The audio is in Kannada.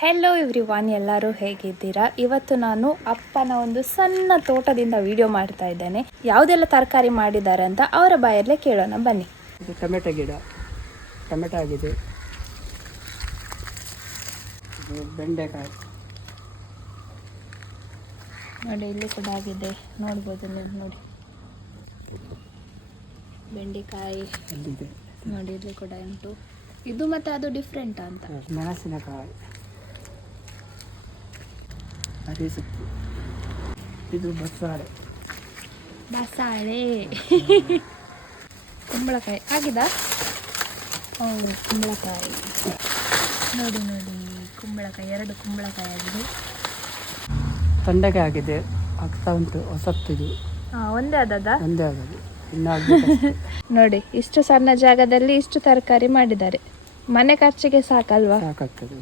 ಹೆಲೋ ಎವ್ರಿವಾನ್, ಎಲ್ಲರೂ ಹೇಗಿದ್ದೀರಾ? ಇವತ್ತು ನಾನು ಅಪ್ಪನ ಒಂದು ಸಣ್ಣ ತೋಟದಿಂದ ವಿಡಿಯೋ ಮಾಡ್ತಾ ಇದ್ದೇನೆ. ಯಾವುದೆಲ್ಲ ತರಕಾರಿ ಮಾಡಿದ್ದಾರೆ ಅಂತ ಅವರ ಬಾಯಲ್ಲೇ ಕೇಳೋಣ ಬನ್ನಿ. ಇದು ಟೊಮೆಟೊ ಗಿಡ, ಟೊಮೆಟೊ ಆಗಿದೆ. ಇದು ಬೆಂಡೆಕಾಯಿ ನೋಡಿ, ಇಲ್ಲಿ ಕೂಡ ಆಗಿದೆ, ನೋಡ್ಬೋದು ನೀವು. ನೋಡಿ ಬೆಂಡೆಕಾಯಿ ಅಲ್ಲಿದೆ ನೋಡಿ, ಇಲ್ಲಿ ಕೂಡ ಉಂಟು. ಇದು ಮತ್ತೆ ಅದು ಡಿಫ್ರೆಂಟ್ ಅಂತ. ಮೆಣಸಿನಕಾಯಿ, ಅರಿಸೊಪ್ಪು, ಇದು ಬಸಾಳೆ ಕುಂಬಳಕಾಯಿ ಆಗಿದಾ? ಹೌದು, ಕುಂಬಳಕಾಯಿ ನೋಡಿ ನೋಡಿ, ಕುಂಬಳಕಾಯಿ 2 ಕುಂಬಳಕಾಯಿ ಆಗಿದೆ. ತೊಂಡೆಕಾಯಿ ಆಗಿದೆ, ಆಗ್ತಾ ಉಂಟು. ಹೊಸತ್ತಿದು ಒಂದೇ ಆದದ ಒಂದೇ ಆಗೋದು, ಇನ್ನು ನೋಡಿ, ಇಷ್ಟು ಸಣ್ಣ ಜಾಗದಲ್ಲಿ ಇಷ್ಟು ತರಕಾರಿ ಮಾಡಿದ್ದಾರೆ. ಮನೆ ಖರ್ಚಿಗೆ ಸಾಕಲ್ವಾ? ಸಾಕಾಗ್ತದೆ.